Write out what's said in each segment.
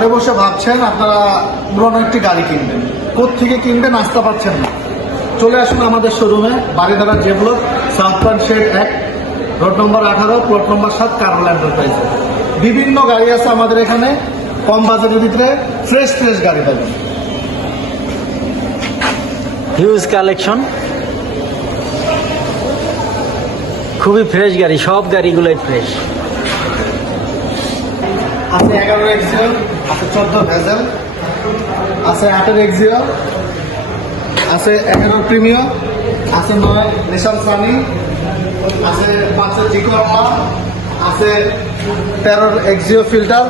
ঘরে বসে ভাবছেন আপনারা পুরনো একটি গাড়ি কিনবেন, কোত্থেকে কিনবেন নাস্তা পাচ্ছেন না, চলে আসুন আমাদের শোরুমে, Baridhara J block, south point shed 1, road number 18, plot number 7, Karwal এন্টারপ্রাইজে। বিভিন্ন গাড়ি আছে আমাদের এখানে, কম বাজেটের ভিতরে ফ্রেশ গাড়ি পাবেন। হিউজ কালেকশন, খুবই ফ্রেশ গাড়ি, সব গাড়িগুলোই ফ্রেশ। আছে 11 এক্সিও, আছে 14 ভেজেল, আছে 8 এক্সিও, আছে 11 প্রিমিয়াম, আছে 9 নিশান সানি, আছে 5 জিকোরমা, আছে 13 এক্সিও ফিল্টার,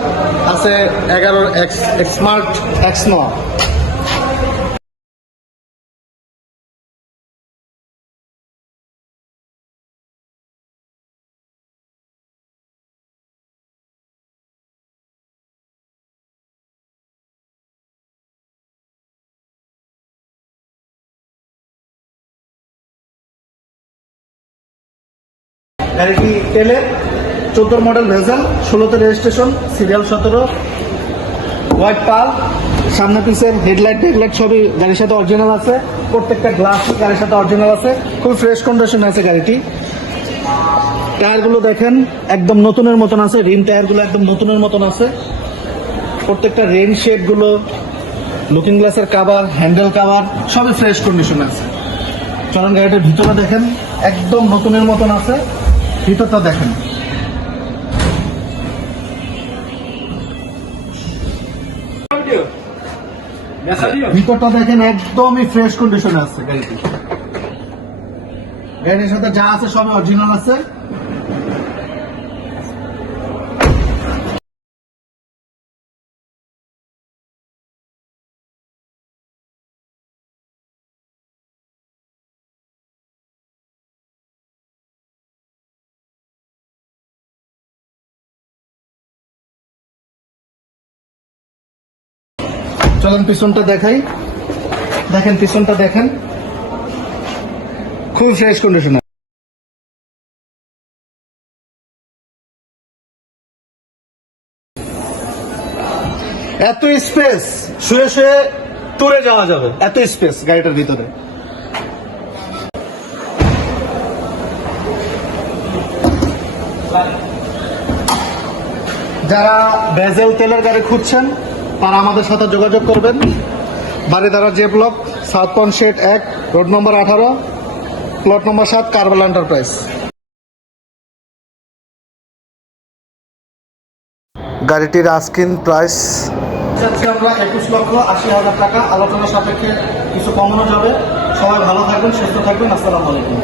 আছে 11 স্মার্ট এক্স নোয়া। গাড়িটি তেলের 14 মডেল ভেজেল, 16তে রেজিস্ট্রেশন, সিরিয়াল 17, হোয়াইট পাল, সামনে পিসের হেডলাইট সবই গাড়ির সাথে অরিজিনাল আছে, প্রত্যেকটা গ্লাস গাড়ির সাথে অরিজিনাল আছে, খুব ফ্রেশ কন্ডিশনে আছে গাড়িটি। টায়ারগুলো দেখেন একদম নতুনের মতন আছে, রিম টায়ারগুলো একদম নতুনের মতন আছে, প্রত্যেকটা রেন শেডগুলো, লুকিং গ্লাসের কাভার, হ্যান্ডেল কাভার সবই ফ্রেশ কন্ডিশনে আছে। চলুন গাড়িটার ভিতরে দেখেন, একদম নতুনের মতন আছে, ভিতরটা দেখেন। ভিতরটা দেখেন একদমই ফ্রেশ কন্ডিশনে আছে গাড়িটি। গাড়ির সাথে যা আছে সবই অরিজিনাল আছে। চলেন পিছনটা দেখাই, দেখেন পিছনটা দেখেন, খুব ফ্রেশ কন্ডিশন। এত স্পেস, শুয়ে শুয়ে ট্যুরে যাওয়া যাবে, এত স্পেস গাড়িটার ভিতরে। যারা ভেজেল তেলের গাড়ি খুঁজছেন তারা আমাদের সাথে যোগাযোগ করবেন। Baridhara J block, south point shed 1, road number 18, plot number 7, Karwal enterprise. গাড়িটির আস্কিং প্রাইস আমরা 21,80,000 টাকা, আলোচনা সাপেক্ষে কিছু কমানো যাবে। সবাই ভালো থাকবেন, সুস্থ থাকবেন। আসসালামু আলাইকুম।